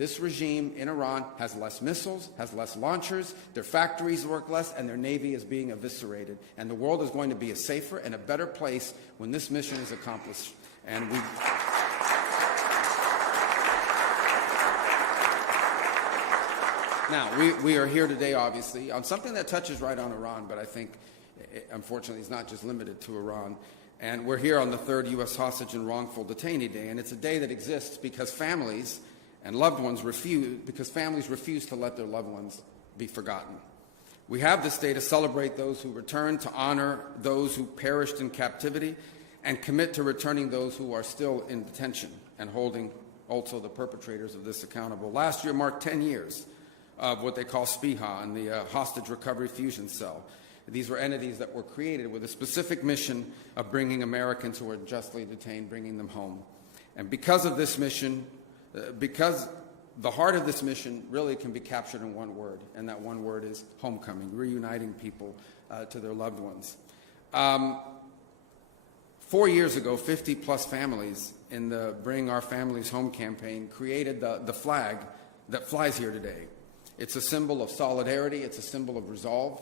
This regime in Iran has less missiles, has less launchers, their factories work less, and their navy is being eviscerated. And the world is going to be a safer and a better place when this mission is accomplished. And we are here today, obviously, on something that touches right on Iran, but I think, unfortunately, it's not just limited to Iran. And we're here on the third U.S. hostage and wrongful detainee day, and it's a day that exists because families and loved ones refuse to let their loved ones be forgotten. We have this day to celebrate those who returned, to honor those who perished in captivity, and commit to returning those who are still in detention and holding also the perpetrators of this accountable. Last year marked 10 years of what they call SPIHA and the Hostage Recovery Fusion Cell. These were entities that were created with a specific mission of bringing Americans who are unjustly detained, bringing them home. And because of this mission, because the heart of this mission really can be captured in one word, and that one word is homecoming, reuniting people to their loved ones. 4 years ago, 50-plus families in the Bring Our Families Home campaign created the flag that flies here today. It's a symbol of solidarity. It's a symbol of resolve.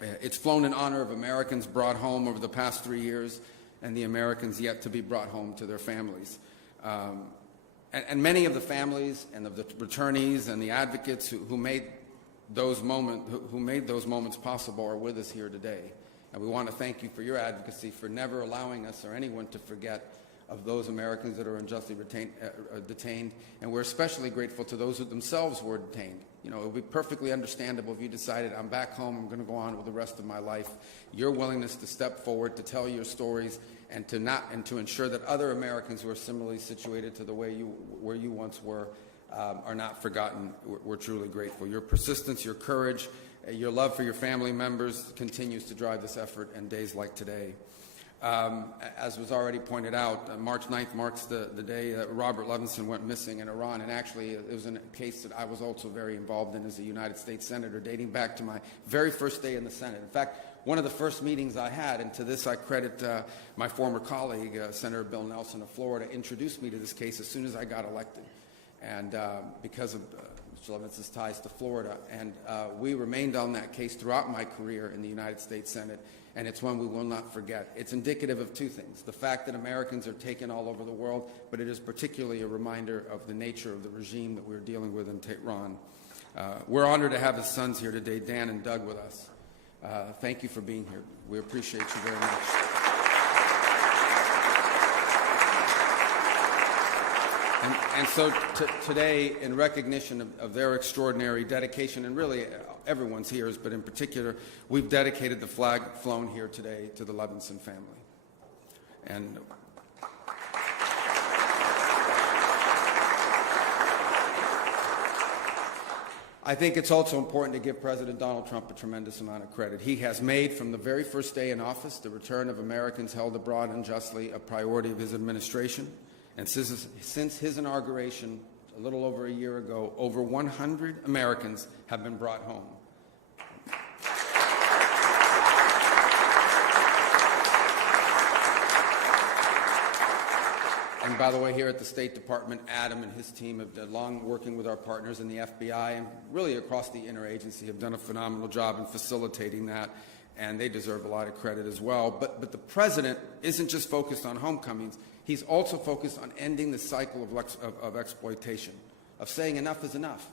It's flown in honor of Americans brought home over the past 3 years and the Americans yet to be brought home to their families. And many of the families and of the returnees and the advocates who made those moments possible are with us here today. And we want to thank you for your advocacy, for never allowing us or anyone to forget of those Americans that are unjustly detained. And we're especially grateful to those who themselves were detained. You know, it would be perfectly understandable if you decided, I'm back home, I'm going to go on with the rest of my life. Your willingness to step forward, to tell your stories, and to ensure that other Americans who are similarly situated to where you once were are not forgotten. We're truly grateful. Your persistence, your courage, your love for your family members continues to drive this effort in days like today. As was already pointed out, March 9th marks the day that Robert Levinson went missing in Iran, and actually it was a case that I was also very involved in as a United States Senator, dating back to my very first day in the Senate. In fact, one of the first meetings I had, and to this I credit my former colleague, Senator Bill Nelson of Florida, introduced me to this case as soon as I got elected, and because of Mr. Levinson's ties to Florida. And we remained on that case throughout my career in the United States Senate, and it's one we will not forget. It's indicative of two things: the fact that Americans are taken all over the world, but it is particularly a reminder of the nature of the regime that we're dealing with in Tehran. We're honored to have his sons here today, Dan and Doug, with us. Thank you for being here. We appreciate you very much. And so today, in recognition of their extraordinary dedication, and really everyone's here, but in particular, we've dedicated the flag flown here today to the Levinson family. And I think it's also important to give President Donald Trump a tremendous amount of credit. He has made, from the very first day in office, the return of Americans held abroad unjustly a priority of his administration. And since his inauguration a little over a year ago, over 100 Americans have been brought home. And by the way, here at the State Department, Adam and his team have been long working with our partners in the FBI and really across the interagency have done a phenomenal job in facilitating that, and they deserve a lot of credit as well. But the president isn't just focused on homecomings. He's also focused on ending the cycle of exploitation, of saying enough is enough,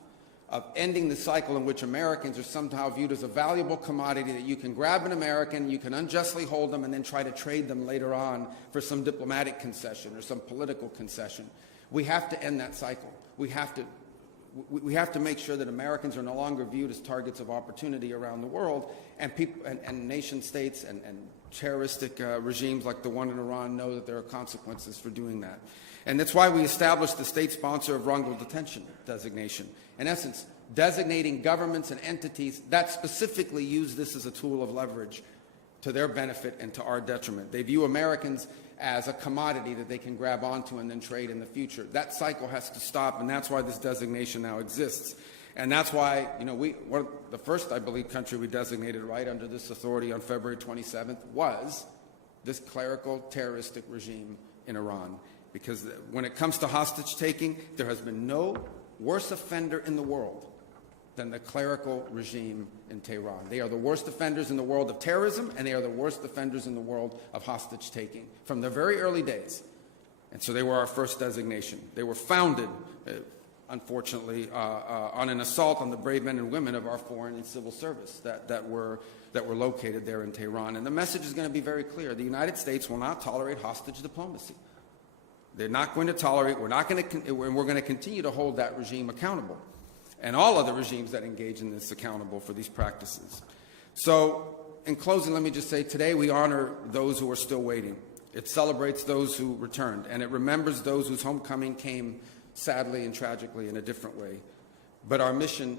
of ending the cycle in which Americans are somehow viewed as a valuable commodity that you can grab an American, you can unjustly hold them, and then try to trade them later on for some diplomatic concession or some political concession. We have to end that cycle. We have to make sure that Americans are no longer viewed as targets of opportunity around the world, and people and nation states and terroristic regimes like the one in Iran know that there are consequences for doing that. And that's why we established the state sponsor of wrongful detention designation. In essence, designating governments and entities that specifically use this as a tool of leverage to their benefit and to our detriment. They view Americans as a commodity that they can grab onto and then trade in the future. That cycle has to stop, and that's why this designation now exists. And that's why, we're the first, I believe, country we designated right under this authority on February 27th was this clerical terroristic regime in Iran. Because when it comes to hostage taking, there has been no worse offender in the world than the clerical regime in Tehran. They are the worst offenders in the world of terrorism, and they are the worst offenders in the world of hostage-taking from the very early days. And so they were our first designation. They were founded, unfortunately, on an assault on the brave men and women of our foreign and civil service that were located there in Tehran. And the message is going to be very clear. The United States will not tolerate hostage diplomacy. They're not going to tolerate, we're going to continue to hold that regime accountable, and all other regimes that engage in this accountable for these practices. So, in closing, let me just say, today we honor those who are still waiting. It celebrates those who returned, and it remembers those whose homecoming came sadly and tragically in a different way. But our mission,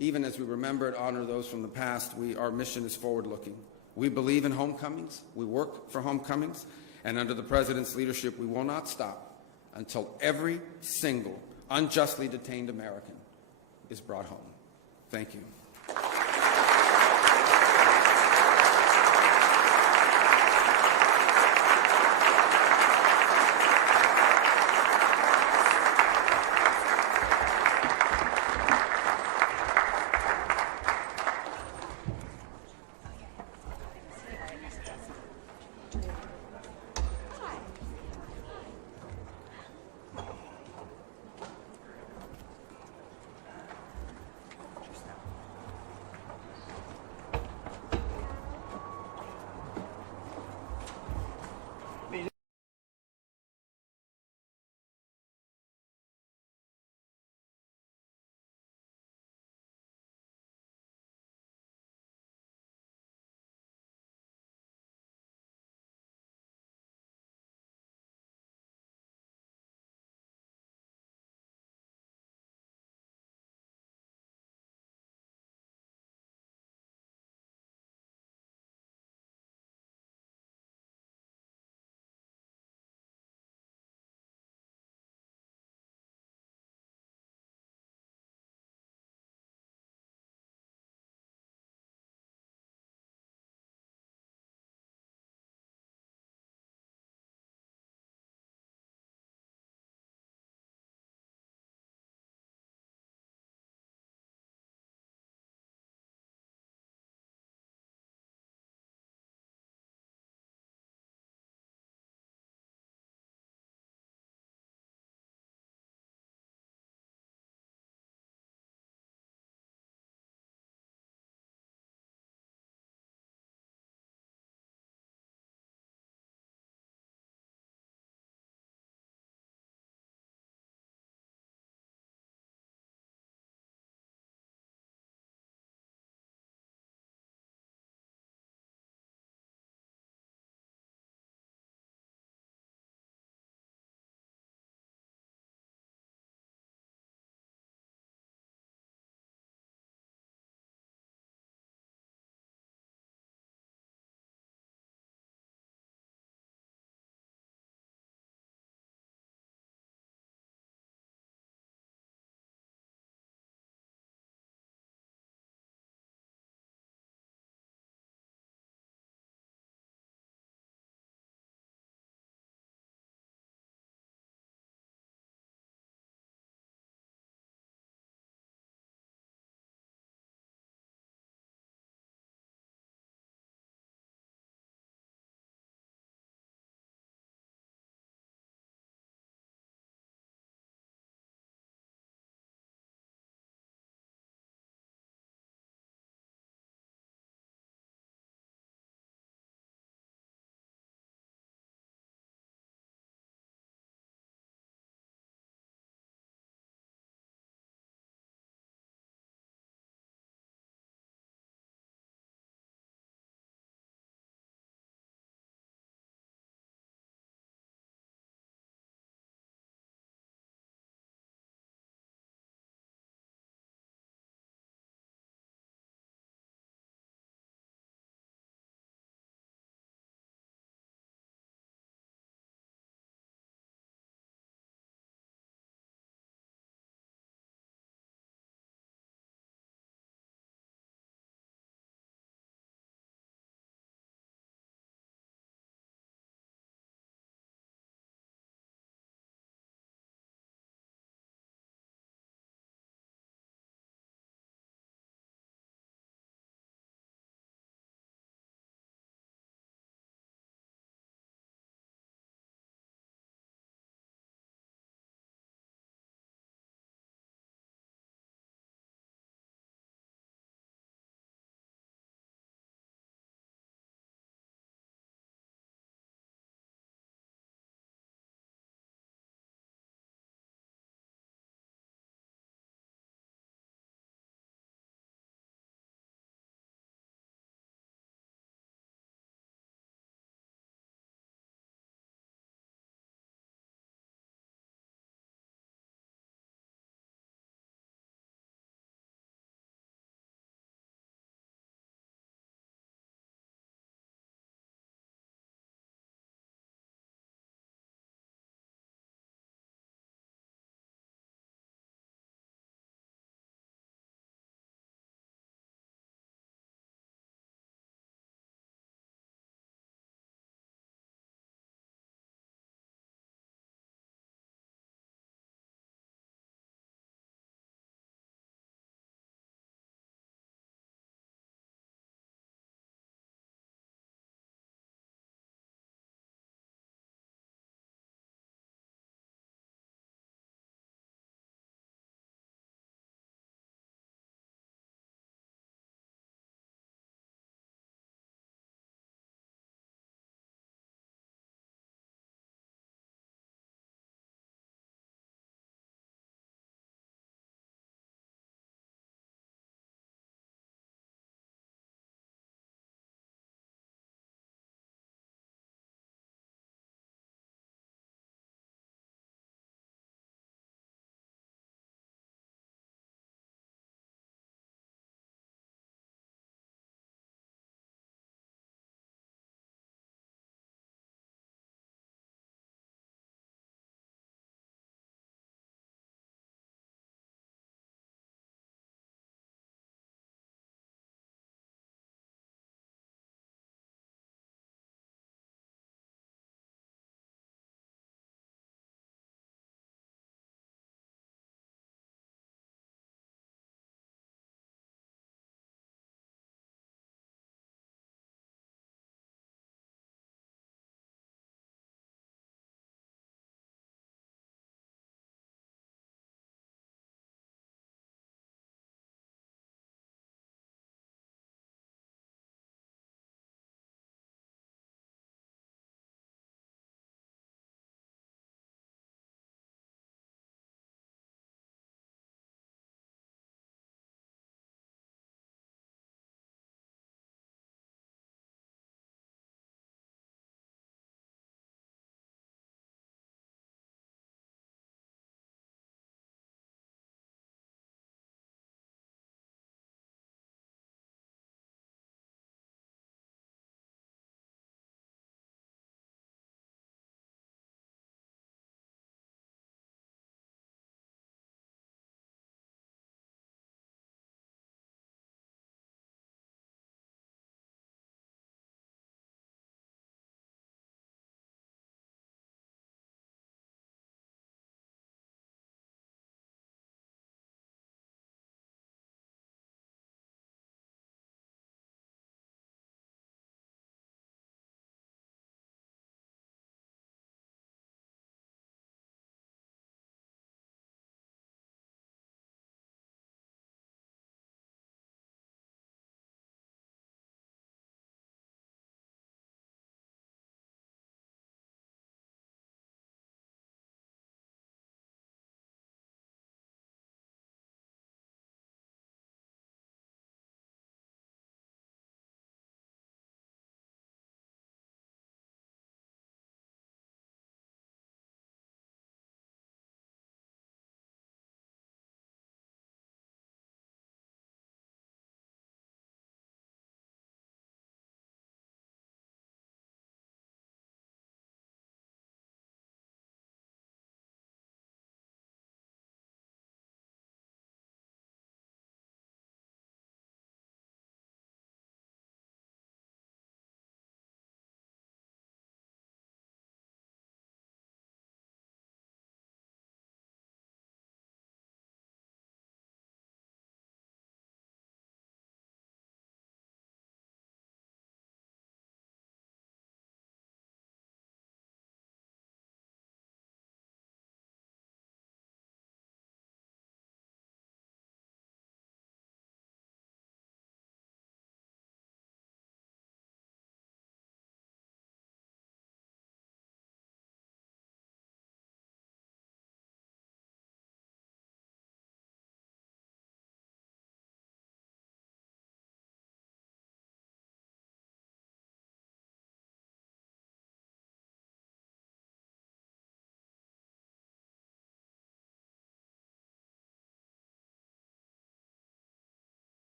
even as we remember and honor those from the past, our mission is forward-looking. We believe in homecomings. We work for homecomings. And under the President's leadership, we will not stop until every single unjustly detained American is brought home. Thank you.